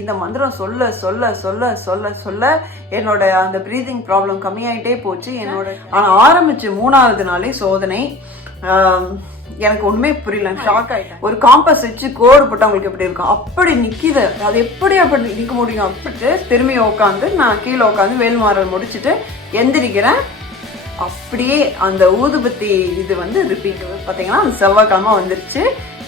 இந்த மந்திரம் சொல்ல சொல்ல சொல்ல சொல்ல சொல்ல என்னோட அந்த ப்ரீதிங் ப்ராப்ளம் கம்மியாயிட்டே போச்சு. என்னோட ஆனால் ஆரம்பிச்சு மூணாவது நாளே சோதனை எனக்கு ஒண்ணுமே புரியல. ஷாக் ஆயிட்டேன். ஒரு காம்பஸ் வச்சு கோடு போட்டு அவங்களுக்கு எப்படி இருக்கும்? அப்படி நிக்கிது. அது எப்படி அப்படி நிக்க முடியும் அப்படின்ட்டு திரும்பி உட்காந்து நான் கீழே உட்காந்து வேல்மாறல் முடிச்சுட்டு எந்திரிக்கிறேன். அப்படியே அந்த ஊதுபத்தி இது வந்து ரிப்பீட் பார்த்தீங்கன்னா அந்த செவ்வாய்க்கிழமை வந்துருச்சு.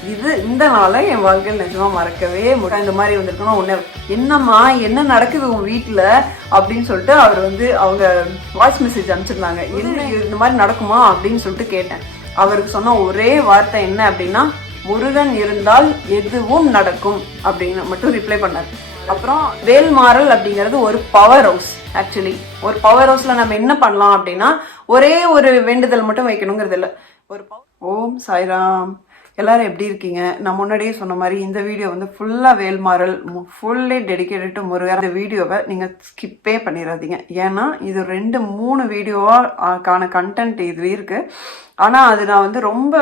இது இந்த நாளை என் வாழ்க்கையில் நிஜமாக மறக்கவே முடியும் இந்த மாதிரி வந்திருக்கணும் ஒன்று என்னம்மா என்ன நடக்குது உன் வீட்டில் அப்படின்னு சொல்லிட்டு அவர் வந்து அவங்க வாய்ஸ் மெசேஜ் அனுப்பிச்சிருந்தாங்க. என்ன இந்த மாதிரி நடக்குமா? அப்படின்னு சொல்லிட்டு கேட்டேன். அவருக்கு சொன்ன ஒரே வார்த்தை என்ன அப்படின்னா முருகன் இருந்தால் எதுவும் நடக்கும் அப்படின்னு மட்டும் ரிப்ளை பண்ணார். அப்புறம் வேல்மாறல் அப்படிங்கிறது ஒரு பவர் ஹவுஸ் ஆக்சுவலி ஒரு பவர் ஹவுஸ்ல நம்ம என்ன பண்ணலாம் அப்படின்னா ஒரே ஒரு வேண்டுதல் மட்டும் வைக்கணுங்கிறது இல்லை. ஒரு power- ஓம் சாய்ராம். எல்லாரும் எப்படி இருக்கீங்க? நான் முன்னாடியே சொன்ன மாதிரி இந்த வீடியோ வந்து ஃபுல்லாக Velmaral fully dedicated to Murugar. இந்த வீடியோவை நீங்கள் ஸ்கிப்பே பண்ணிடாதீங்க ஏன்னா இது ரெண்டு மூணு வீடியோவாக்கான கண்டென்ட் இது இருக்குது ஆனால் அது நான் வந்து ரொம்ப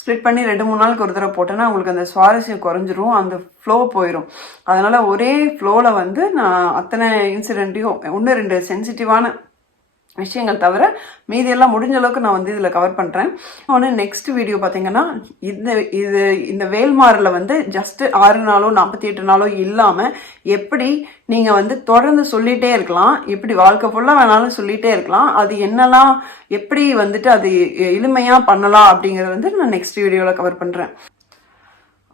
ஸ்ப்ளிட் பண்ணி ரெண்டு மூணு நாளுக்கு ஒரு தடவை போட்டேன்னா உங்களுக்கு அந்த சுவாரஸ்யம் குறைஞ்சிரும் அந்த ஃப்ளோ போயிடும் அதனால ஒரே ஃப்ளோவில் வந்து நான் அத்தனை இன்சிடென்ட்டையும் ஒன்று ரெண்டு சென்சிட்டிவான விஷயங்கள் தவிர மீதியெல்லாம் முடிஞ்ச அளவுக்கு நான் வந்து இதில் கவர் பண்ணுறேன் ஒன்று நெக்ஸ்ட் வீடியோ பார்த்தீங்கன்னா இந்த இது இந்த வேல்மாரில் வந்து ஜஸ்ட்டு ஆறு நாளோ நாற்பத்தி எட்டு நாளோ இல்லாமல் எப்படி நீங்கள் வந்து தொடர்ந்து சொல்லிகிட்டே இருக்கலாம் எப்படி வாழ்க்கை ஃபுல்லாக வேணாலும் சொல்லிகிட்டே இருக்கலாம் அது என்னெல்லாம் எப்படி வந்துட்டு அது எளிமையாக பண்ணலாம் அப்படிங்கிறத வந்து நான் நெக்ஸ்ட் வீடியோவில் கவர் பண்ணுறேன்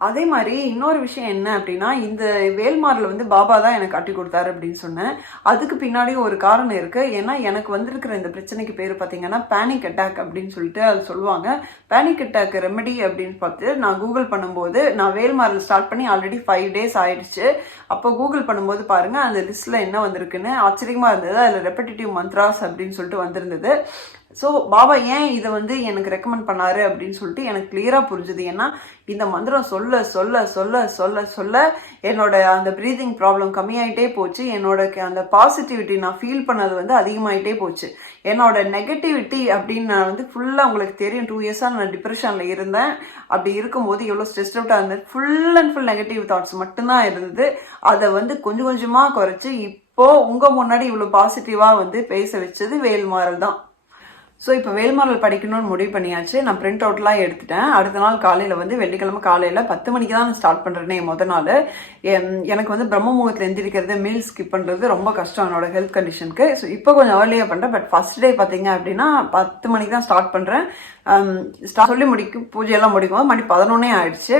அதே மாதிரி இன்னொரு விஷயம் என்ன அப்படின்னா இந்த வேல்மாரில் வந்து பாபா தான் எனக்கு கட்டி கொடுத்தாரு அப்படின்னு சொன்னேன். அதுக்கு பின்னாடி ஒரு காரணம் இருக்குது ஏன்னா எனக்கு வந்திருக்கிற இந்த பிரச்சனைக்கு பேர் பார்த்தீங்கன்னா பேனிக் அட்டாக் அப்படின்னு சொல்லிட்டு அது சொல்லுவாங்க. பேனிக் அட்டாக் ரெமெடி அப்படின்னு பார்த்து நான் கூகுள் பண்ணும்போது நான் வேல்மாரில் ஸ்டார்ட் பண்ணி ஆல்ரெடி ஃபைவ் டேஸ் ஆயிடுச்சு. அப்போ கூகுள் பண்ணும்போது பாருங்கள் அந்த லிஸ்ட்டில் என்ன வந்திருக்குன்னு ஆச்சரியமாக இருந்தது. அதில் ரெப்படிட்டிவ் மந்த்ராஸ் அப்படின்னு சொல்லிட்டு வந்திருந்தது. ஸோ பாபா ஏன் இதை வந்து எனக்கு ரெக்கமெண்ட் பண்ணாரு அப்படின்னு சொல்லிட்டு எனக்கு கிளியராக புரிஞ்சுது. ஏன்னா இந்த மந்திரம் சொல்ல சொல்ல சொல்ல சொல்ல சொல்ல என்னோட அந்த ப்ரீதிங் ப்ராப்ளம் கம்மியாயிட்டே போச்சு. என்னோட க- அந்த பாசிட்டிவிட்டி நான் ஃபீல் பண்ணது வந்து அதிகமாயிட்டே போச்சு. என்னோட நெகட்டிவிட்டி அப்படின்னு நான் வந்து ஃபுல்லாக உங்களுக்கு தெரியும். டூ இயர்ஸாக நான் டிப்ரெஷனில் இருந்தேன். அப்படி இருக்கும்போது எவ்வளோ ஸ்ட்ரெஸ் அவுட்டாக இருந்தது full and full negative thoughts மட்டும்தான் இருந்தது. அதை வந்து கொஞ்சம் கொஞ்சமாக குறைச்சி இப்போது உங்கள் முன்னாடி இவ்வளோ பாசிட்டிவாக வந்து பேச வச்சது வேல்மாறல் தான். ஸோ இப்போ வேல்மாரல் படிக்கணும்னு முடிவு பண்ணியாச்சு. நான் பிரிண்ட் அவுட்லாம் எடுத்துட்டேன். அடுத்த நாள் காலையில் வந்து வெள்ளிக்கிழமை காலையில் பத்து மணிக்கு தான் நான் ஸ்டார்ட் பண்ணுறேனே மொதல் நாள். எனக்கு வந்து பிரம்ம முகூர்த்தத்தில் எந்திரிக்கிறது மீல் ஸ்கிப் பண்ணுறது ரொம்ப கஷ்டம் என்னோட ஹெல்த் கண்டிஷனுக்கு ஸோ இப்போ கொஞ்சம் ஏர்லியாக பண்ணுறேன் பட் ஃபர்ஸ்ட் டே பார்த்தீங்க அப்படின்னா பத்து மணிக்கு தான் ஸ்டார்ட் பண்ணுறேன் ஸ்டார்ட் சொல்லி முடிக்கும் பூஜையெல்லாம் முடிக்கும் மணி பதினொன்னே ஆயிடுச்சு.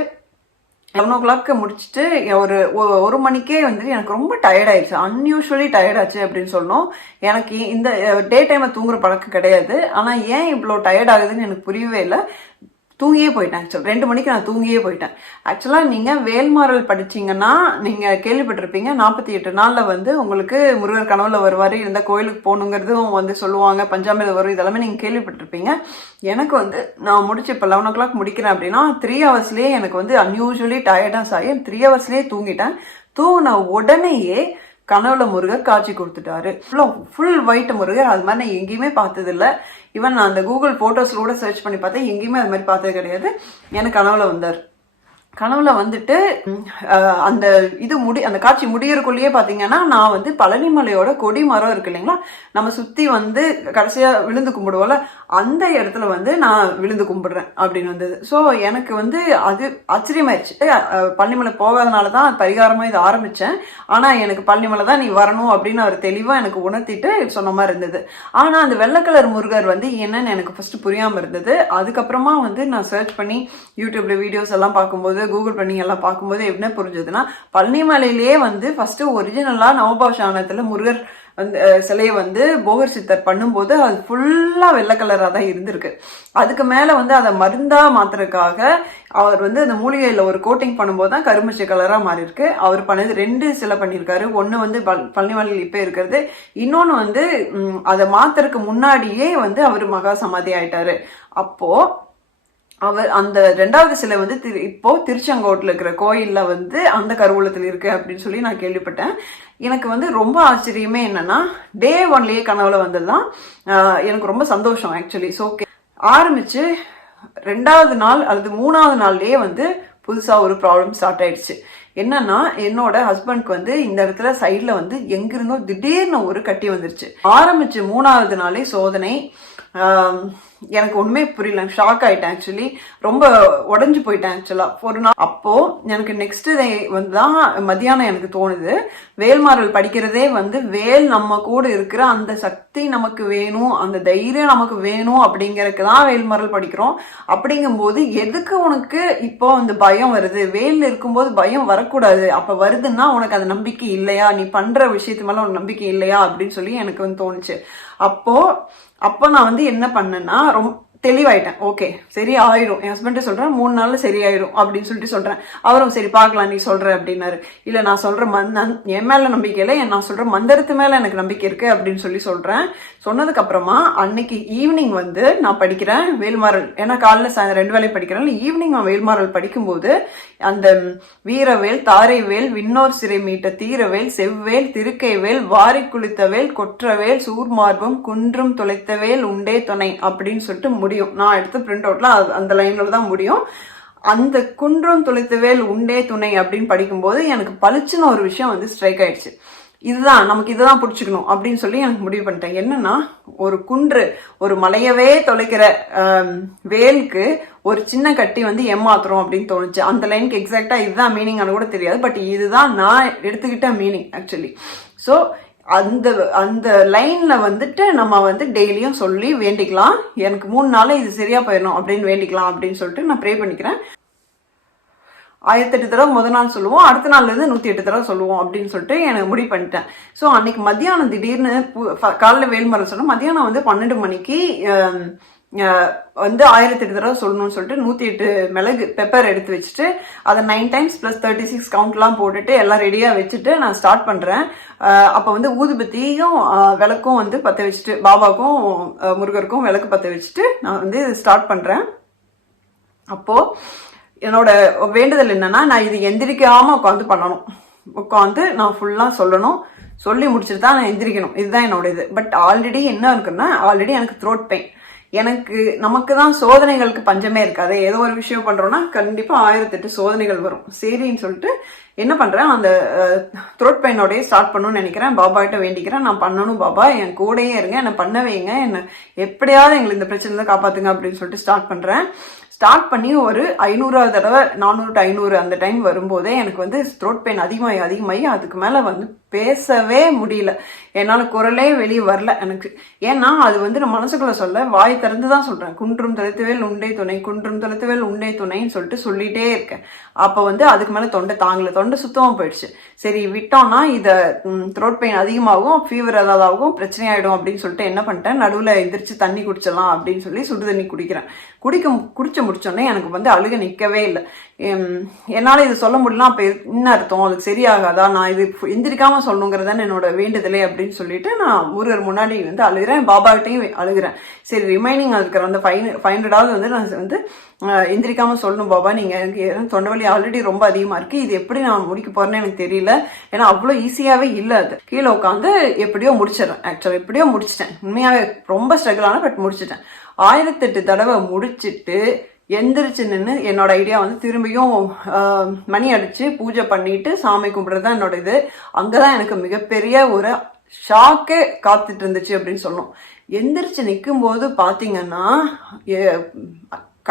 லெவன் ஓ கிளாக்கு முடிச்சுட்டு ஒரு ஒ- ஒரு மணிக்கே வந்து எனக்கு ரொம்ப டயர்ட் ஆயிடுச்சு. அன்யூஷுவலி டயர்ட் ஆச்சு அப்படின்னு சொன்னோம் எனக்கு இந்த டே டைமில் தூங்குற பழக்கம் கிடையாது. ஆனால் ஏன் இவ்வளோ டயர்ட் ஆகுதுன்னு எனக்கு புரியவே இல்லை. தூங்கியே போயிட்டேன். ஆக்சுவல் ரெண்டு மணிக்கு நான் தூங்கியே போயிட்டேன். ஆக்சுவலாக நீங்கள் வேல்மாறல் படிச்சீங்கன்னா நீங்கள் கேள்விப்பட்டிருப்பீங்க நாற்பத்தி எட்டு நாளில் வந்து உங்களுக்கு முருகர் கனவுல வருவார் இந்த கோயிலுக்கு போகணுங்கிறதும் வந்து சொல்லுவாங்க பஞ்சாமிரதம் வரும் இதெல்லாமே நீங்கள் கேள்விப்பட்டிருப்பீங்க. எனக்கு வந்து நான் முடிச்சு இப்போ லெவன் ஓ கிளாக் முடிக்கிறேன் அப்படின்னா த்ரீ ஹவர்ஸ்லேயே எனக்கு வந்து அன்யூஸ்வலி டயர்டாக ஆகி த்ரீ ஹவர்ஸ்லேயே தூங்கிட்டேன். தூங்கின உடனேயே கனவுல முருகர் காட்சி கொடுத்துட்டாரு. ஃபுல் ஒயிட் முருகர் அது மாதிரி நான் எங்கேயுமே பார்த்ததில்ல. ஈவன் நான் அந்த கூகுள் ஃபோட்டோஸில் கூட சர்ச் பண்ணி பார்த்தேன். எங்கேயுமே அது மாதிரி பார்த்தது கிடையாது. எனக்கு கனவுல வந்தார். கனவுல வந்துட்டு அந்த இது முடி அந்த காட்சி முடியறதுக்குள்ளேயே பார்த்தீங்கன்னா நான் வந்து பழனிமலையோட கொடி மரம் இருக்கு இல்லைங்களா? நம்ம சுற்றி வந்து கடைசியாக விழுந்து கும்பிடுவோம்ல அந்த இடத்துல வந்து நான் விழுந்து கும்பிடுறேன் அப்படின்னு வந்தது. ஸோ எனக்கு வந்து அது ஆச்சரியமாயிடுச்சு பள்ளிமலை போகாதனால தான் பரிகாரமாக இது ஆரம்பித்தேன் ஆனால் எனக்கு பள்ளிமலை தான் நீ வரணும் அப்படின்னு அவர் தெளிவாக எனக்கு உணர்த்திட்டு சொன்ன மாதிரி இருந்தது. ஆனால் அந்த வெள்ளை கலர் முருகர் வந்து என்னன்னு எனக்கு ஃபஸ்ட்டு புரியாமல் இருந்தது. அதுக்கப்புறமா வந்து நான் சர்ச் பண்ணி யூடியூப்ல வீடியோஸ் எல்லாம் பார்க்கும்போது கூகுள் பண்ணி எல்லாம் பார்க்கும்போது என்ன புரிஞ்சதுன்னா பழனிமலையிலேயே வந்து ஃபஸ்ட்டு ஒரிஜினலாக நவபாஷானத்தில் முருகர் அந்த சிலையை வந்து போகர் சித்தர் பண்ணும்போது அது ஃபுல்லாக வெள்ளை கலராக தான் இருந்திருக்கு. அதுக்கு மேலே வந்து அதை மருந்தாக மாத்துறதுக்காக அவர் வந்து அந்த மூலிகையில் ஒரு கோட்டிங் பண்ணும்போது தான் கருமச்சை கலராக மாறி இருக்கு அவர் பண்ணது ரெண்டு சிலை பண்ணியிருக்காரு. ஒன்று வந்து பல் பழனிவாளியில் இப்போ இருக்கிறது. இன்னொன்று வந்து அதை மாத்துறதுக்கு முன்னாடியே வந்து அவர் மகா சமாதி ஆயிட்டாரு. அப்போது அவர் அந்த ரெண்டாவது சிலை வந்து திரு இப்போ திருச்செங்கோட்டில் இருக்கிற கோயிலில் வந்து அந்த கருவூலத்தில் இருக்கு அப்படின்னு சொல்லி நான் கேள்விப்பட்டேன். எனக்கு வந்து ரொம்ப ஆச்சரியமே என்னன்னா டே ஒன்லேயே கனவுல வந்ததுதான் எனக்கு ரொம்ப சந்தோஷம் ஆக்சுவலி ஸோ ஆரம்பிச்சு ரெண்டாவது நாள் அல்லது மூணாவது நாள்லயே வந்து புதுசாக ஒரு ப்ராப்ளம் ஸ்டார்ட் ஆயிடுச்சு. என்னன்னா என்னோட ஹஸ்பண்ட்க்கு வந்து இந்த இடத்துல சைட்ல வந்து எங்கிருந்தோ திடீர்னு ஒரு கட்டி வந்துருச்சு. ஆரம்பிச்சு மூணாவது நாளே சோதனை எனக்கு ஒண்ணுமே புரியல. ஷாக் ஆயிட்டேன் ஆக்சுவலி ரொம்ப உடஞ்சு போயிட்டேன் ஆக்சுவலா ஒரு நாள் அப்போ எனக்கு நெக்ஸ்ட் டே வந்து தான் மதியானம் எனக்கு தோணுது. வேல்மாறல் படிக்கிறதே வந்து வேல் நம்ம கூட இருக்கிற அந்த சக்தி நமக்கு வேணும் அந்த தைரியம் நமக்கு வேணும் அப்படிங்கறதுக்கு தான் வேல்மாறல் படிக்கிறோம். அப்படிங்கும்போது எதுக்கு உனக்கு இப்போ அந்த பயம் வருது? வேல் இருக்கும்போது பயம் வரக்கூடாது. அப்ப வருதுன்னா உனக்கு அது நம்பிக்கை இல்லையா? நீ பண்ற விஷயத்து மேல உனக்கு நம்பிக்கை இல்லையா? அப்படின்னு சொல்லி எனக்கு வந்து தோணுச்சு. அப்போ அப்போ நான் வந்து என்ன பண்ணேன்னா ரொம்ப தெளிவாயிட்டேன். ஓகே சரி ஆயிடும் என் ஹஸ்பண்டே சொல்கிறேன் மூணு நாள்ல சரியாயிடும் அப்படின்னு சொல்லிட்டு சொல்கிறேன் அவரும் சரி பார்க்கலாம் நீ சொல்கிற அப்படின்னாரு. இல்லை நான் சொல்கிற மந் என் மேலே நம்பிக்கை இல்லை. நான் சொல்கிற மந்திரத்து மேலே எனக்கு நம்பிக்கை இருக்குது அப்படின்னு சொல்லி சொல்கிறேன் சொன்னதுக்கப்புறமா அன்னைக்கு ஈவினிங் வந்து நான் படிக்கிறேன் வேல்மாறல். ஏன்னா காலைல சாயந்தரம் ரெண்டு வேலை படிக்கிறேன் ஈவினிங் நான் வேல்மாறல் படிக்கும்போது அந்த வீரவேல் தாரைவேல் விண்ணோர் சிறை மீட்ட தீரவேல் செவ்வேல் திருக்கைவேல் வாரி குளித்தவேல் கொற்றவேல் சூர்மார்பம் குன்றும் துளைத்தவேல் உண்டே துணை அப்படின்னு சொல்லிட்டு முடியும். நான் எடுத்த பிரிண்ட் அது அந்த லைனில் தான் முடியும். அந்த குன்றும் துளைத்தவேல் உண்டே துணை அப்படின்னு படிக்கும்போது எனக்கு பளிச்சுன்னு ஒரு விஷயம் வந்து ஸ்ட்ரைக் ஆயிடுச்சு. இதுதான் நமக்கு இதுதான் பிடிச்சிக்கணும் அப்படின்னு சொல்லி எனக்கு முடிவு பண்ணிட்டேன். என்னன்னா ஒரு குன்று ஒரு மலையவே தொலைக்கிற வேலுக்கு ஒரு சின்ன கட்டி வந்து ஏமாத்துறோம் அப்படின்னு தோணுச்சு. அந்த லைனுக்கு எக்ஸாக்டா இதுதான் மீனிங் கூட தெரியாது. பட் இதுதான் நான் எடுத்துக்கிட்ட மீனிங் ஆக்சுவலி ஸோ அந்த அந்த லைனில் வந்துட்டு நம்ம வந்து டெய்லியும் சொல்லி வேண்டிக்கலாம். எனக்கு மூணு நாள் இது சரியாக போயிடணும் அப்படின்னு வேண்டிக்கலாம் அப்படின்னு சொல்லிட்டு நான் ப்ரே பண்ணிக்கிறேன். ஆயிரத்தி எட்டு தடவை முத நாள் சொல்லுவோம் அடுத்த நாள்லேருந்து நூற்றி எட்டு தடவை சொல்லுவோம் அப்படின்னு சொல்லிட்டு எனக்கு முடிவு பண்ணிட்டேன். ஸோ அன்னைக்கு மத்தியானம் திடீர்னு காலைல வேல்மரம் சொன்னோம் மத்தியானம் வந்து பன்னெண்டு மணிக்கு வந்து ஆயிரத்தி எட்டு தடவை சொல்லணும்னு சொல்லிட்டு நூத்தி எட்டு மிளகு பெப்பர் எடுத்து வச்சுட்டு அதை nine times plus thirty six கவுண்ட்லாம் போட்டுட்டு எல்லாம் ரெடியா வச்சுட்டு நான் ஸ்டார்ட் பண்றேன். அப்போ அப்ப வந்து ஊதுபத்தியும் விளக்கும் வந்து பத்த வச்சுட்டு பாபாக்கும் முருகருக்கும் விளக்கு பத்த வச்சுட்டு நான் வந்து ஸ்டார்ட் பண்றேன். அப்போ என்னோட வேண்டுதல் என்னன்னா நான் இது எந்திரிக்காம உட்காந்து பண்ணணும். உட்காந்து நான் ஃபுல்லா சொல்லணும். சொல்லி முடிச்சுட்டு தான் நான் எந்திரிக்கணும். இதுதான் என்னோட இது. பட் ஆல்ரெடி என்ன இருக்குன்னா ஆல்ரெடி எனக்கு த்ரோட் பெயின் எனக்கு நமக்கு தான் சோதனைகளுக்கு பஞ்சமே இருக்காது ஏதோ ஒரு விஷயம் பண்ணுறோன்னா கண்டிப்பாக ஆயிரத்தெட்டு சோதனைகள் வரும். சரின்னு சொல்லிட்டு என்ன பண்ணுறேன் அந்த த்ரோட் பெயினோடய ஸ்டார்ட் பண்ணணும்னு நினைக்கிறேன். பாபாட்ட வேண்டிக்கிறேன். நான் பண்ணணும் பாபா என் கூடயே இருங்க. என்னை பண்ண வைங்க. என்னை எப்படியாவது எங்களை இந்த பிரச்சனை காப்பாற்றுங்க அப்படின்னு சொல்லிட்டு ஸ்டார்ட் பண்ணுறேன் ஸ்டார்ட் பண்ணி ஒரு ஐநூறாவது தடவை நானூறு டு ஐநூறு அந்த டைம் வரும்போதே எனக்கு வந்து த்ரோட் பெயின் அதிகமாகி அதிகமாகி அதுக்கு மேலே வந்து பேசவே முடியல. என்னால் குரலே வெளியே வரல எனக்கு. ஏன்னா அது வந்து நான் மனசுக்குள்ளே சொல்ல வாய் திறந்து தான் சொல்கிறேன் குன்றும் தொலைத்துவேல் உண்டை துணை குன்றும் தொலைத்துவேல் உண்டை துணைன்னு சொல்லிட்டு சொல்லிட்டே இருக்கேன். அப்போ வந்து அதுக்கு மேலே தொண்டை தாங்கலை. தொண்டை சுத்தமாக போயிடுச்சு. சரி விட்டோம்னா இதை த்ரோட் பெயின் அதிகமாகும் ஃபீவர் ஏதாவது ஆகும் பிரச்சனை அப்படின்னு சொல்லிட்டு என்ன பண்ணிட்டேன்? நடுவில் எந்திரிச்சு தண்ணி குடிச்சிடலாம் அப்படின்னு சொல்லி சுடு தண்ணி குடிக்கிறேன். குடிக்க குடிச்சு முடிச்சோடனே எனக்கு வந்து அழுக நிற்கவே இல்லை. என்னால் இது சொல்ல முடியல அப்போ என்ன அர்த்தம்? அதுக்கு சரியாகாதா? நான் இது எந்திரிக்காமல் சொல்லணுங்கிறது சொல்லணுங்கிறதான என்னோட வேண்டுதலே அப்படின்னு சொல்லிட்டு நான் முருகர் முன்னாடி வந்து அழுகிறேன் பாபாகிட்டையும் அழுகிறேன். சரி ரிமைனிங் இருக்கிற அந்த ஃபைன் ஃபைவ் ஹண்ட்ரடாவது வந்து நான் வந்து எந்திரிக்காமல் சொல்லணும் பாபா நீங்கள் எனக்கு தொண்டை வலி ஆல்ரெடி ரொம்ப அதிகமாக இருக்குது இது எப்படி நான் முடிக்க போகிறேன்னு எனக்கு தெரியல. ஏன்னா அவ்வளோ ஈஸியாகவே இல்லை அது. கீழே உட்காந்து எப்படியோ முடிச்சிடறேன். ஆக்சுவலாக எப்படியோ முடிச்சிட்டேன். உண்மையாகவே ரொம்ப ஸ்ட்ரகிள் ஆனால் பட் முடிச்சிட்டேன். ஆயிரத்தெட்டு தடவை முடிச்சிட்டு எந்திரிச்சு நின்று என்னோட ஐடியா வந்து திரும்பியும் மணி அடிச்சு பூஜை பண்ணிட்டு சாமி கும்பிட்றது தான் என்னோட இது. அங்கதான் எனக்கு மிகப்பெரிய ஒரு ஷாக்கே காத்துட்டு இருந்துச்சு அப்படின்னு சொல்லணும். எந்திரிச்சு நிற்கும் போது பார்த்தீங்கன்னா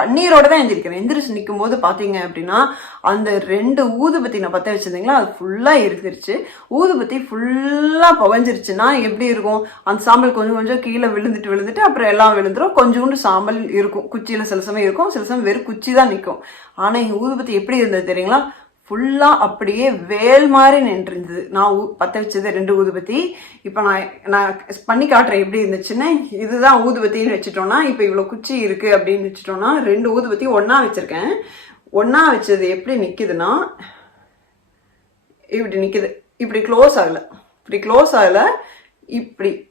கண்ணீரோட தான் எழுந்திருக்கிறேன் எந்திரிச்சு நிற்கும் போது பார்த்தீங்க அப்படின்னா அந்த ரெண்டு ஊதுபத்தி நான் பற்ற வச்சிருந்தீங்களா? அது ஃபுல்லாக எரிஞ்சிருச்சு. ஊதுபத்தி ஃபுல்லாக புகஞ்சிருச்சுன்னா எப்படி இருக்கும்? அந்த சாம்பல் கொஞ்சம் கொஞ்சம் கீழே விழுந்துட்டு விழுந்துட்டு அப்புறம் எல்லாம் விழுந்துடும் கொஞ்சோண்டு சாம்பல் இருக்கும். குச்சியில் சில சமயம் இருக்கும். சில சமயம் வெறும் குச்சி தான் நிற்கும் ஆனால் எங்கள் ஊதுபத்தி எப்படி இருந்தது தெரியுங்களா? ஃபுல்லா அப்படியே வேல் மாதிரி நின்றுருந்தது. நான் ஊ- பத்த வச்சது ரெண்டு ஊதுபத்தி. இப்போ நான் நான் பண்ணி காட்டுறேன் எப்படி இருந்துச்சுன்னா. இதுதான் ஊதுபத்தின்னு வச்சுட்டோம்னா இப்போ இவ்வளோ குச்சி இருக்கு அப்படின்னு வச்சுட்டோம்னா ரெண்டு ஊதுபத்தி ஒன்றா வச்சிருக்கேன். ஒன்றா வச்சது எப்படி நிக்குதுன்னா இப்படி நிக்குது. இப்படி க்ளோஸ் ஆகல. இப்படி க்ளோஸ் ஆகல. இப்படி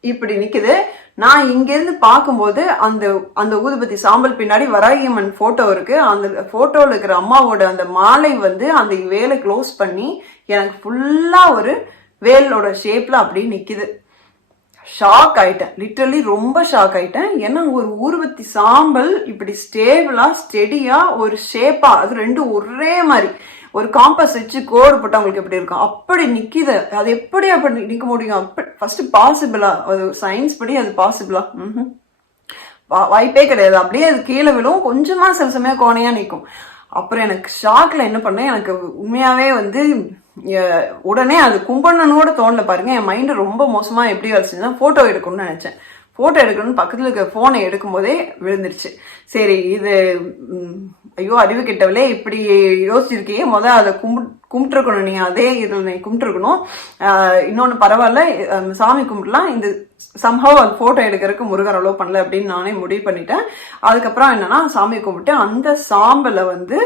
இப்படி நிக்குது. நான் இங்கேருந்து பார்க்கும்போது அந்த அந்த ஊதுபத்தி சாம்பல் பின்னாடி வராகியம்மன் ஃபோட்டோ இருக்கு. அந்த ஃபோட்டோவில் இருக்கிற அம்மாவோட அந்த மாலை வந்து அந்த வேலை க்ளோஸ் பண்ணி எனக்கு ஃபுல்லாக ஒரு வேலோட ஷேப்பில் அப்படியே நிற்கிது ஷாக் ஆயிட்டேன். லிட்டரலி ரொம்ப ஷாக் ஆயிட்டேன். ஏன்னா ஒரு ஊர்வத்தி சாம்பல் இப்படி ஸ்டேபிளா ஸ்டெடியா ஒரு ஷேப்பா அது ரெண்டும் ஒரே மாதிரி. ஒரு காம்பஸ் வச்சு கோடு போட்டு அவங்களுக்கு எப்படி இருக்கும்? அப்படி நிக்குது. அது எப்படி அப்படி நிக்க முடியும்? அப்படி ஃபர்ஸ்ட் பாசிபிளா அது சயின்ஸ் படி அது பாசிபிளா வாய்ப்பே கிடையாது. அப்படியே அது கீழே விழும். கொஞ்சமா சில சமயம் கோணையா நிற்கும் அப்புறம் எனக்கு ஷாக்ல என்ன பண்ணேன்? எனக்கு உண்மையாவே வந்து உடனே அது கும்பிடணும்னு தோணல பாருங்க. என் மைண்டு ரொம்ப மோசமா எப்படி வச்சுன்னா போட்டோ எடுக்கணும்னு நினைச்சேன். ஃபோட்டோ எடுக்கணும்னு பக்கத்தில் இருக்க ஃபோனை எடுக்கும்போதே விழுந்துருச்சு. சரி இது ஐயோ அறிவு கெட்டவளே இப்படி யோசிச்சிருக்கியே முத அதை கும்பிட்டு கும்பிட்டுருக்கணும் நீ அதே இதில் நீ கும்பிட்டுருக்கணும். இன்னொன்று பரவாயில்ல சாமி கும்பிட்லாம் இந்த சம்ஹவ் அது ஃபோட்டோ எடுக்கிறதுக்கு முருகர் அலோவ் பண்ணல அப்படின்னு நானே முடிவு பண்ணிட்டேன். அதுக்கப்புறம் என்னன்னா சாமி கும்பிட்டு அந்த சாம்பலை வந்து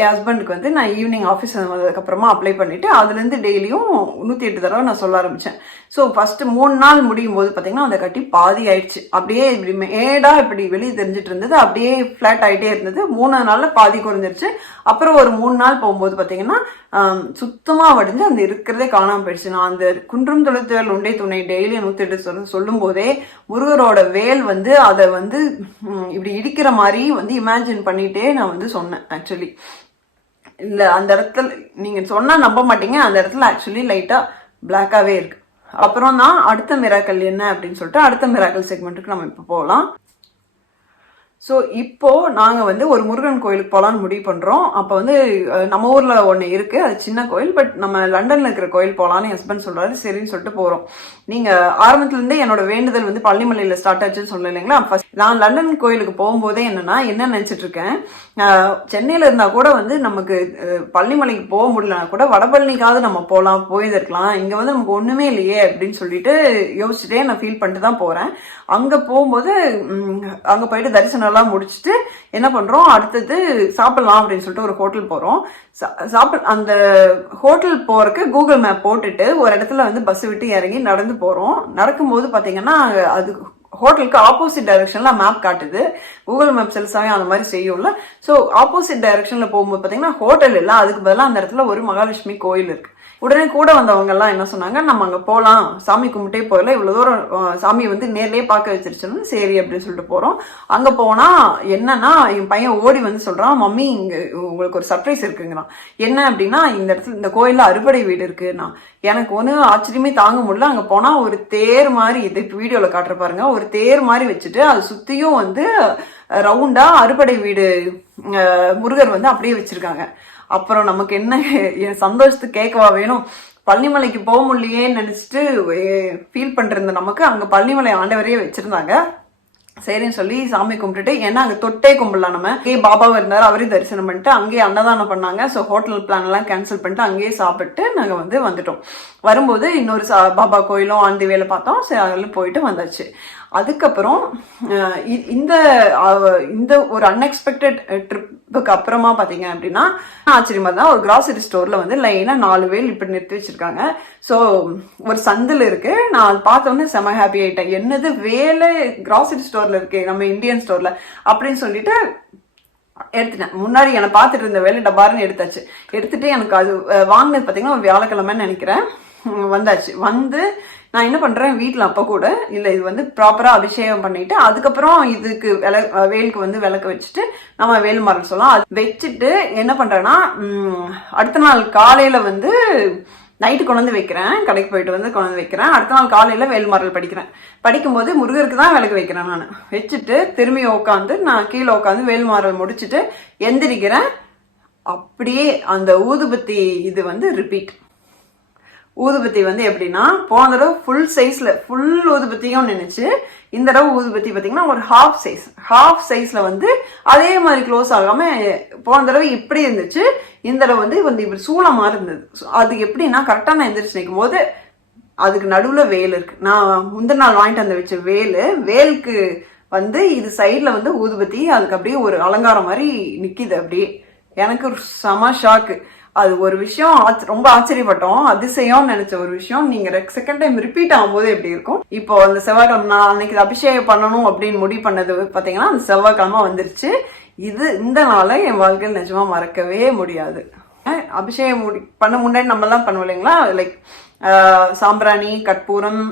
என் ஹஸ்பண்டுக்கு வந்து நான் ஈவினிங் ஆஃபீஸ் வந்ததுக்கப்புறமா அப்ளை பண்ணிவிட்டு அதுலேருந்து டெய்லியும் நூற்றி எட்டு தடவை நான் சொல்ல ஆரம்பித்தேன் ஸோ ஃபஸ்ட்டு மூணு நாள் முடியும் போது பார்த்தீங்கன்னா அந்த கட்டி பாதி ஆயிடுச்சு. அப்படியே இப்படி மேடா இப்படி வெளியே தெரிஞ்சிட்டு இருந்தது. அப்படியே ஃப்ளாட் ஆகிட்டே இருந்தது. மூணு நாளில் பாதி குறைஞ்சிருச்சு. அப்புறம் ஒரு மூணு நாள் போகும்போது பார்த்தீங்கன்னா சுத்தமாக வடிஞ்சு அந்த இருக்கிறதே காணாம போயிடுச்சு. நான் அந்த குன்றும் தொழுத்துவல் உண்டை துணை டெய்லியும் நூற்றி எட்டு சொல்ல சொல்லும் போதே முருகரோட வேல் வந்து அதை வந்து இப்படி இடிக்கிற மாதிரி வந்து இமேஜின் பண்ணிட்டே நான் வந்து சொன்னேன் ஆக்சுவலி இல்ல அந்த இடத்துல நீங்க சொன்னா நம்ப மாட்டீங்க அந்த இடத்துல ஆக்சுவலி லைட்டா பிளாக்காவே இருக்கு. அப்புறம் தான் அடுத்த மிராக்கல் என்ன அப்படின்னு சொல்லிட்டு அடுத்த மிராக்கல் செக்மெண்ட்டுக்கு நம்ம இப்போ போகலாம். ஸோ இப்போ நாங்கள் வந்து ஒரு முருகன் கோயிலுக்கு போகலான்னு முடிவு பண்ணுறோம் அப்போ வந்து நம்ம ஊரில் ஒன்று இருக்குது அது சின்ன கோயில் பட் நம்ம லண்டனில் இருக்கிற கோயில் போகலான்னு ஹஸ்பண்ட் சொல்கிறாரு சரின்னு சொல்லிட்டு போகிறோம் நீங்கள் ஆரம்பத்துலேருந்தே என்னோட வேண்டுதல் வந்து பள்ளிமலையில் ஸ்டார்ட் ஆச்சுன்னு சொன்னேன் இல்லைங்களா? ஃபர்ஸ்ட் நான் லண்டன் கோயிலுக்கு போகும்போதே என்னன்னா என்ன நினச்சிட்டு இருக்கேன். சென்னையில் இருந்தால் கூட வந்து நமக்கு பள்ளிமலைக்கு போக முடியலனா கூட வடபழனிக்காவது நம்ம போகலாம் போயிருக்கலாம். இங்கே வந்து நமக்கு ஒன்றுமே இல்லையே அப்படின்னு சொல்லிட்டு யோசிச்சுட்டே நான் ஃபீல் பண்ணிட்டு தான் போகிறேன் அங்கே போகும்போது அங்கே போயிட்டு தரிசனம் எல்லாம் முடிச்சுட்டு என்ன பண்ணுறோம் அடுத்தது சாப்பிடலாம் அப்படின்னு சொல்லிட்டு ஒரு ஹோட்டல் போகிறோம் சாப்பிட அந்த ஹோட்டல் போகிறக்கு கூகுள் மேப் போட்டுட்டு ஒரு இடத்துல வந்து பஸ் விட்டு இறங்கி நடந்து போகிறோம் நடக்கும்போது பார்த்தீங்கன்னா அது ஹோட்டலுக்கு ஆப்போசிட் டைரக்ஷனில் மேப் காட்டுது. கூகுள் மேப் செல்ஸாவே அந்த மாதிரி செய்யும்ல. ஸோ ஆப்போசிட் டைரக்ஷனில் போகும்போது பார்த்தீங்கன்னா ஹோட்டல் இல்லை. அதுக்கு பதிலாக அந்த இடத்துல ஒரு மகாலட்சுமி கோயில் இருக்குது உடனே கூட வந்தவங்க எல்லாம் என்ன சொன்னாங்க நம்ம அங்க போகலாம் சாமி கும்பிட்டே போயில இவ்வளவு தூரம் சாமி வந்து நேர்லேயே பார்க்க வச்சிருச்சுன்னு சரி அப்படின்னு சொல்லிட்டு போறோம். அங்க போனா என்னன்னா என் பையன் ஓடி வந்து சொல்றான் மம்மி இங்க உங்களுக்கு ஒரு சர்ப்ரைஸ் இருக்குங்கிறான். என்ன அப்படின்னா இந்த இடத்துல இந்த கோயில்ல அறுபடை வீடு இருக்குன்னா எனக்கு ஒன்று ஆச்சரியமே தாங்க முடியல. அங்கே போனால் ஒரு தேர் மாதிரி இது இப்போ வீடியோவில் காட்டுற பாருங்க ஒரு தேர் மாதிரி வச்சுட்டு அது சுற்றியும் வந்து ரவுண்டாக அறுபடை வீடு முருகர் வந்து அப்படியே வச்சுருக்காங்க. அப்புறம் நமக்கு என்ன என் சந்தோஷத்துக்கு கேட்கவா வேணும்? பள்ளிமலைக்கு போக முடியலையேன்னு நினச்சிட்டு ஃபீல் பண்ணிருந்த நமக்கு அங்கே பள்ளிமலை ஆண்டவரையே வச்சுருந்தாங்க. சரின்னு சொல்லி சாமி கும்பிட்டுட்டு ஏன்னா அங்கே தொட்டே கும்பிடலாம் நம்ம. அங்கேயே பாபாவும் இருந்தார் அவரையும் தரிசனம் பண்ணிட்டு அங்கேயே அன்னதானம் பண்ணாங்க. ஸோ ஹோட்டல் பிளான்லாம் கேன்சல் பண்ணிட்டு அங்கேயே சாப்பிட்டு நாங்கள் வந்து வந்துட்டோம். வரும்போது இன்னொரு சா பாபா கோயிலும் ஆண்டி வேலை பார்த்தோம். சரி அதில் போயிட்டு வந்தாச்சு. அதுக்கப்புறம் இ- இந்த இந்த ஒரு அன்எக்ஸ்பெக்டட் ட்ரிப்புக்கு அப்புறமா பார்த்தீங்க அப்படின்னா ஆச்சரியமா தான் ஒரு கிராசரி ஸ்டோரில் வந்து லைனாக நாலு வேல் இப்படி நிறுத்தி வச்சிருக்காங்க. ஸோ ஒரு சந்தில் இருக்குது நான் அது பார்த்தோன்னே செம ஹாப்பி ஆகிட்டேன் என்னது வேலை கிராசரி ஸ்டோரில் இருக்கு நம்ம இந்தியன் ஸ்டோரில் அப்படின்னு சொல்லிட்டு எடுத்துட்டேன். முன்னாடி என்னை பார்த்துட்டு இருந்த வேலை டபாருன்னு எடுத்தாச்சு. எடுத்துட்டு எனக்கு அது வாங்கினது பார்த்தீங்கன்னா ஒரு வியாழக்கிழமைன்னு நினைக்கிறேன். வந்தாச்சு. வந்து நான் என்ன பண்ணுறேன் வீட்டில் அப்போ கூட இல்லை இது வந்து ப்ராப்பராக அபிஷேகம் பண்ணிவிட்டு அதுக்கப்புறம் இதுக்கு விள வேலுக்கு வந்து விளக்கு வச்சுட்டு நம்ம வேல் மரம் சொல்லலாம். அது வச்சுட்டு என்ன பண்ணுறேன்னா அடுத்த நாள் காலையில் வந்து நைட்டு கொண்டு வந்து வைக்கிறேன். கடைக்கு போயிட்டு வந்து கொண்டு வந்து வைக்கிறேன். அடுத்த நாள் காலையில் வேல்மாரல் படிக்கிறேன். படிக்கும்போது முருகருக்கு தான் விளக்கு வைக்கிறேன் நான். வச்சுட்டு திரும்பி உட்காந்து நான் கீழே உட்காந்து வேல்மாரல் முடிச்சுட்டு எந்திரிக்கிறேன். அப்படியே அந்த ஊதுபத்தி இது வந்து ரிப்பீட் ஊதுபத்தி வந்து எப்படின்னா போன தடவை ஃபுல் சைஸில் ஃபுல் ஊதுபத்தியும் நினைச்சு இந்த தடவை ஊதுபத்தி பார்த்தீங்கன்னா ஒரு ஹாஃப் சைஸ் ஹாஃப் சைஸில் வந்து அதே மாதிரி க்ளோஸ் ஆகாமல் போன தடவை இப்படி இருந்துச்சு. இந்த தடவை வந்து வந்து இப்படி சூளமாக இருந்தது. அது எப்படின்னா கரெக்டாக நான் எந்திரிச்சு நிற்கும் போது அதுக்கு நடுவில் வேல் இருக்கு. நான் முந்தின நாள் வாங்கிட்டு வந்து வச்ச வேலு வேலுக்கு வந்து இது சைடில் வந்து ஊதுபத்தி அதுக்கு அப்படியே ஒரு அலங்காரம் மாதிரி நிற்கிது அப்படியே. எனக்கு ஒரு செம ஷாக்கு அது ஒரு விஷயம் ரொம்ப ஆச்சரியப்பட்டோம். அதிசயம் நினைச்ச ஒரு விஷயம். நீங்க செகண்ட் டைம் ரிப்பீட் ஆகும்போது எப்படி இருக்கும்? இப்போ அந்த செவ்வாய்க்கிழமை நான் அன்னைக்கு அபிஷேகம் பண்ணணும் அப்படின்னு முடிவு பண்ணது பாத்தீங்கன்னா அந்த செவ்வாய்க்கிழமை வந்துருச்சு. இது இந்த நாளை என் வாழ்க்கையில் நிஜமா மறக்கவே முடியாது. அபிஷேகம் முடி பண்ண முன்னாடி நம்மலாம் பண்ணுவோம் இல்லைங்களா? லைக் சாம்பிராணி கற்பூரம்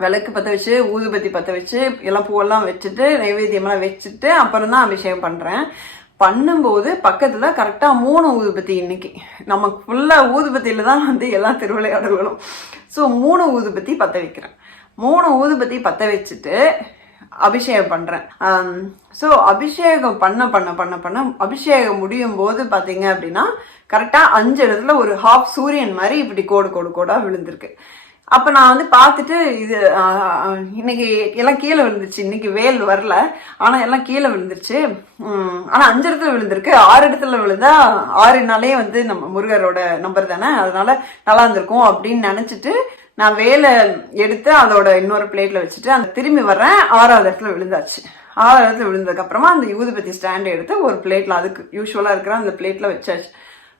விளக்கு பற்ற வச்சு ஊதுபத்தி பற்ற வச்சு எல்லாம் பூவெல்லாம் வச்சுட்டு நைவேத்தியமெல்லாம் வச்சுட்டு அப்புறம் தான் அபிஷேகம் பண்ணுறேன் பண்ணும்போது பக்கத்துல கரெக்டா மூணு ஊதுபத்தி இன்னைக்கு. நமக்கு ஃபுல்லா ஊதுபத்தியில தான் வந்து எல்லா திருவிளையாடல்களும். ஸோ மூணு ஊதுபத்தி பத்த வைக்கிறேன். மூணு ஊதுபத்தி பத்த வச்சுட்டு அபிஷேகம் பண்றேன். Um, ஸோ அபிஷேகம் பண்ண பண்ண பண்ண பண்ண அபிஷேகம் முடியும் போது பாத்தீங்க அப்படின்னா கரெக்டா அஞ்சு இடத்துல ஒரு ஹாஃப் சூரியன் மாதிரி இப்படி கோடு கோடு கோடா விழுந்திருக்கு. அப்ப நான் வந்து பார்த்துட்டு இது இன்னைக்கு எல்லாம் கீழே விழுந்துச்சு இன்னைக்கு வேல் வரல. ஆனா எல்லாம் கீழே விழுந்துருச்சு. ஆனால் ஆனா அஞ்சு இடத்துல விழுந்திருக்கு. ஆறு இடத்துல விழுந்தா ஆறு நாளே வந்து நம்ம முருகரோட நம்பர் தானே? அதனால நல்லா இருந்திருக்கும் அப்படின்னு நினைச்சிட்டு நான் வேலை எடுத்து அதோட இன்னொரு பிளேட்ல வச்சுட்டு அந்த திரும்பி வர்றேன். ஆறாவது இடத்துல விழுந்தாச்சு. ஆறாவது இடத்துல விழுந்ததுக்கு அப்புறமா அந்த யூதுபதி ஸ்டாண்ட் எடுத்து ஒரு பிளேட்ல அதுக்கு யூஸ்வலா இருக்கிற அந்த பிளேட்ல வச்சாச்சு.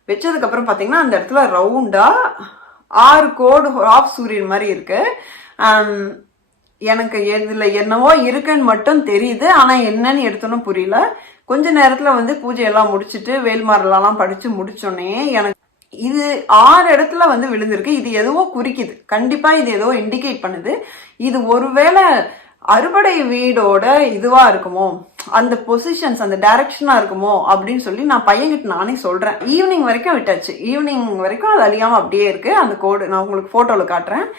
வச்சதுக்கு அப்புறம் பாத்தீங்கன்னா அந்த இடத்துல ரவுண்டா ஆறு கோடு ஆஃப் சூரியன் மாதிரி இருக்கு. எனக்கு இதில் என்னவோ இருக்குன்னு மட்டும் தெரியுது. ஆனால் என்னன்னு எடுத்தோன்னு புரியல. கொஞ்ச நேரத்தில் வந்து பூஜையெல்லாம் முடிச்சுட்டு வேல்மாரெல்லாம் படித்து முடிச்சோடனே எனக்கு இது ஆறு இடத்துல வந்து விழுந்திருக்கு. இது எதுவோ குறிக்குது. கண்டிப்பாக இது ஏதோ இண்டிகேட் பண்ணுது. இது ஒருவேளை அறுபடை வீடோட இதுவா இருக்குமோ? அந்த பொசிஷன்ஸ் அந்த டைரக்ஷனா இருக்குமோ? அப்படின்னு சொல்லி நான் பையன்கிட்ட நானே சொல்றேன். ஈவினிங் வரைக்கும் விட்டாச்சு. ஈவினிங் வரைக்கும் அது அழியாம அப்படியே இருக்கு. அந்த கோடு நான் உங்களுக்கு போட்டோல காட்டுறேன்.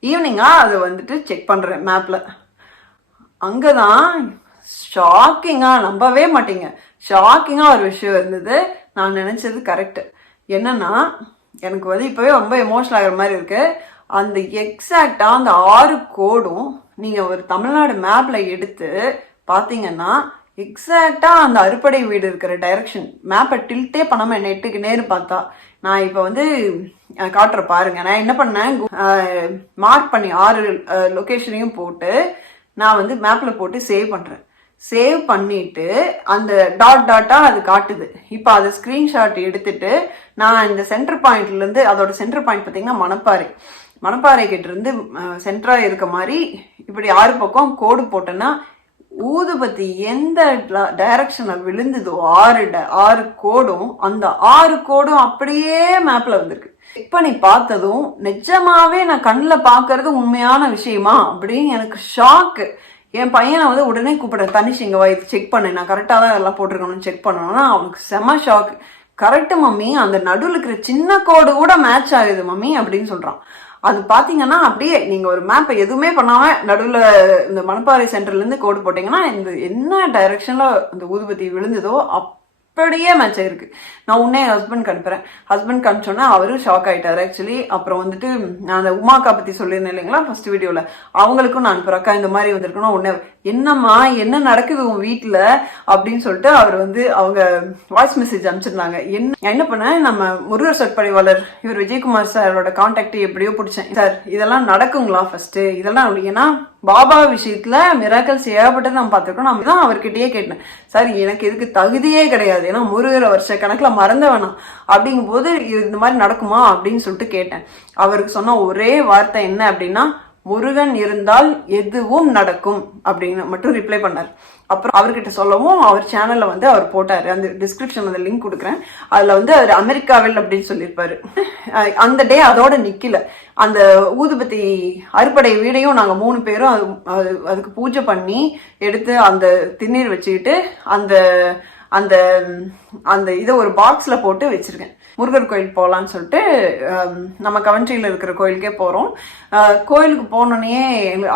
ஈவினிங்கா அது வந்துட்டு செக் பண்றேன் மேப்ல அங்கதான் ஷாக்கிங்கா நம்பவே மாட்டீங்க. ஷாக்கிங்கா ஒரு விஷயம் இருந்தது. நான் நினைச்சது கரெக்ட் என்னன்னா எனக்கு வந்து இப்பவே ரொம்ப எமோஷனல் ஆகிற மாதிரி இருக்கு. அந்த எக்ஸாக்டா அந்த ஆறு கோடும் நீங்க ஒரு தமிழ்நாடு மேப்ல எடுத்து பாத்தீங்கன்னா எக்ஸாக்டா அந்த அறுபடை வீடு இருக்கிற டைரக்ஷன் மேப்பை டில்ட்டே பண்ணாம நெட்டுக்கு நேரு பார்த்தா நான் இப்போ வந்து காட்டுற பாருங்க. நான் என்ன பண்ணேன்? மார்க் பண்ணி ஆறு லொக்கேஷனையும் போட்டு நான் வந்து மேப்ல போட்டு சேவ் பண்றேன். சேவ் பண்ணிட்டு அந்த டாட் டாட்டா அது காட்டுது. இப்போ அதை ஸ்கிரீன்ஷாட் எடுத்துட்டு நான் இந்த சென்டர் பாயிண்ட்ல இருந்து அதோட சென்டர் பாயிண்ட் பார்த்தீங்கன்னா மணப்பாறை. மணப்பாறை கிட்டேருந்து இருக்க மாதிரி இப்படி ஆறு பக்கம் கோடு போட்டேன்னா ஊதுபத்தி எந்த டைரக்ஷனில் விழுந்ததோ ஆறு ட- ஆறு கோடும் அந்த ஆறு கோடும் அப்படியே மேப்பில் வந்திருக்கு. செக் பண்ணி பார்த்ததும் நிஜமாவே நான் கண்ணில் பார்க்கறது உண்மையான விஷயமா? அப்படின்னு எனக்கு ஷாக்கு என் பையனை வந்து உடனே கூப்பிடுறேன் தனிஷ் இங்கே வா இது செக் பண்ணு. நான் கரெக்டாக தான் எல்லாம் போட்டிருக்கணும்னு செக் பண்ணணும்னா அவனுக்கு செம ஷாக் கரெக்டு மம்மி அந்த நடுவில் இருக்கிற சின்ன கோடு கூட மேட்ச் ஆகுது மம்மி அப்படின்னு சொல்கிறான் அது பார்த்தீங்கன்னா அப்படியே நீங்கள் ஒரு மேப்பை எதுவுமே பண்ணாமல் நடுவில் இந்த மணப்பாறை சென்டர்லேருந்து கோடு போட்டிங்கன்னா இந்த என்ன டைரக்ஷனில் அந்த ஊதுபத்தி விழுந்ததோ அப்படியே மேட்ச் ஆயிருக்கு. நான் உடனே ஹஸ்பண்ட் அனுப்புறேன். ஹஸ்பண்ட் அனுப்பிச்சோன்னா அவரும் ஷாக் ஆகிட்டார் ஆக்சுவலி அப்புறம் வந்துட்டு நான் அந்த உமாக்கா பற்றி சொல்லியிருந்தேன் இல்லைங்களா ஃபர்ஸ்ட் வீடியோவில் அவங்களுக்கும் நான் அனுப்புகிறேன் அக்கா இந்த மாதிரி வந்திருக்கணும் உடனே என்னம்மா என்ன நடக்குது உன் வீட்டில் அப்படின்னு சொல்லிட்டு அவர் வந்து அவங்க வாய்ஸ் மெசேஜ் அனுப்பிச்சிருந்தாங்க. என்ன என்ன பண்ணேன் நம்ம முருகர் சொற்பொழிவாளர் இவர் விஜயகுமார் சாரோட கான்டாக்ட் எப்படியோ பிடிச்சேன். சார் இதெல்லாம் நடக்குங்களா ஃபர்ஸ்ட் இதெல்லாம் ஏன்னா பாபா விஷயத்துல மிராக்கல்ஸ் ஏகப்பட்டது நான் பார்த்துருக்கோம். நான் தான் அவர்கிட்டயே கேட்டேன். சார் எனக்கு இதுக்கு தகுதியே கிடையாது. ஏன்னா முருகரை வருஷ கணக்கில் மறந்த வேணாம். அப்படிங்கும் போது இது இந்த மாதிரி நடக்குமா? அப்படின்னு சொல்லிட்டு கேட்டேன். அவருக்கு சொன்ன ஒரே வார்த்தை என்ன அப்படின்னா முருகன் இருந்தால் எதுவும் நடக்கும் அப்படின்னு மட்டும் ரிப்ளை பண்ணார். அப்புறம் அவர்கிட்ட சொல்லவும் அவர் சேனல்ல வந்து அவர் போட்டாரு. அந்த டிஸ்கிரிப்ஷன் அந்த லிங்க் கொடுக்குறேன். அதுல வந்து அவர் அமெரிக்காவில் அப்படின்னு சொல்லியிருப்பாரு. அந்த டே அதோட நிக்கல. அந்த ஊதுபத்தி அறுபடை வீடையும் நாங்க மூணு பேரும் அது அதுக்கு பூஜை பண்ணி எடுத்து அந்த திண்ணீர் வச்சுக்கிட்டு அந்த அந்த அந்த இதை ஒரு பாக்ஸ்ல போட்டு வச்சிருக்கேன். முருகர் கோயில் போகலான்னு சொல்லிட்டு நம்ம கவன்ட்ரியில் இருக்கிற கோயிலுக்கே போகிறோம் கோயிலுக்கு போனோடனே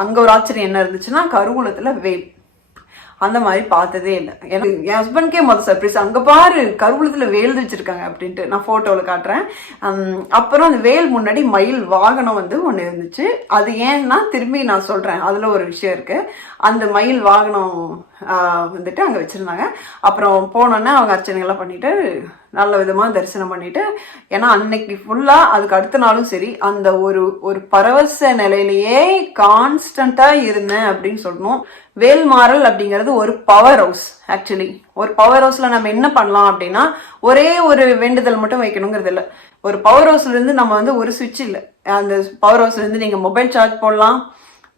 அங்கே ஒரு ஆச்சரியம் என்ன இருந்துச்சுன்னா கருவூலத்தில் வேல். அந்த மாதிரி பார்த்ததே இல்லை. எனக்கு என் ஹஸ்பண்ட்கே மொதல் சர்ப்ரைஸ் அங்கே பாரு கருவூலத்தில் வேல் வச்சுருக்காங்க அப்படின்ட்டு. நான் ஃபோட்டோவில் காட்டுறேன். அப்புறம் அந்த வேல் முன்னாடி மயில் வாகனம் வந்து ஒன்று இருந்துச்சு. அது ஏன்னா திரும்பி நான் சொல்கிறேன் அதில் ஒரு விஷயம் இருக்குது அந்த மயில் வாகனம் வந்துட்டு அங்கே வச்சுருந்தாங்க. அப்புறம் போனோன்னே அவங்க அர்ச்சனைகள்லாம் பண்ணிவிட்டு நல்ல விதமாக தரிசனம் பண்ணிவிட்டு ஏன்னா அன்னைக்கு ஃபுல்லாக அதுக்கு அடுத்த நாளும் சரி அந்த ஒரு ஒரு பரவச நிலையிலேயே கான்ஸ்டண்ட்டாக இருந்தேன் அப்படின்னு சொல்லணும். வேல்மாறல் அப்படிங்கிறது ஒரு பவர் ஹவுஸ் ஆக்சுவலி ஒரு பவர் ஹவுஸில் நம்ம என்ன பண்ணலாம் அப்படின்னா ஒரே ஒரு வேண்டுதல் மட்டும் வைக்கணுங்கிறது இல்லை. ஒரு பவர் ஹவுஸ்லேருந்து நம்ம வந்து ஒரு சுவிட்ச் இல்லை. அந்த பவர் ஹவுஸ்லேருந்து நீங்கள் மொபைல் சார்ஜ் போடலாம்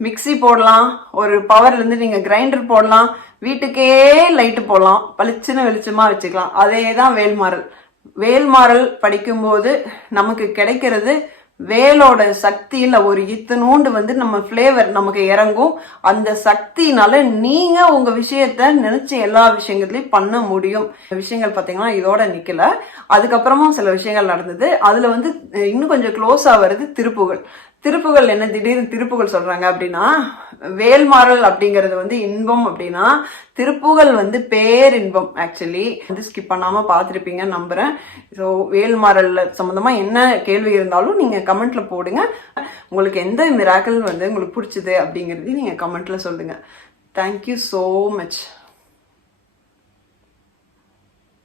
மிக்ஸி போடலாம் ஒரு பவர்லேருந்து நீங்கள் கிரைண்டர் போடலாம் வீட்டுக்கே லைட்டு போடலாம். பளிச்சுன்னு வெளிச்சமா வச்சுக்கலாம். அதே தான் வேல்மாறல். வேல்மாறல் படிக்கும்போது நமக்கு கிடைக்கிறது வேலோட சக்தியில் ஒரு இத்தனோண்டு வந்து நம்ம ஃப்ளேவர் நமக்கு இறங்கும். அந்த சக்தினால நீங்கள் உங்கள் விஷயத்த நினச்ச எல்லா விஷயங்களையும் பண்ண முடியும். விஷயங்கள் பார்த்தீங்கன்னா இதோட நிற்கல அதுக்கப்புறமா சில விஷயங்கள் நடந்தது. அதில் வந்து இன்னும் கொஞ்சம் க்ளோஸாக வருது திருப்புகள். திருப்புகள் என்ன திடீர்னு திருப்புகள் சொல்கிறாங்க அப்படின்னா வேல்மாறல் அப்படிங்கிறது வந்து இன்பம் அப்படின்னா திருப்புகள் வந்து பேரின்பம் ஆக்சுவலி வந்து ஸ்கிப் பண்ணாம பார்த்துருப்பீங்கன்னு நம்புறேன். ஸோ வேல்மாறல் சம்மந்தமா என்ன கேள்வி இருந்தாலும் நீங்க கமெண்ட்ல போடுங்க. உங்களுக்கு எந்த மிராக்கல் வந்து உங்களுக்கு பிடிச்சது அப்படிங்கிறது நீங்க கமெண்ட்ல சொல்லுங்க. Thank you so much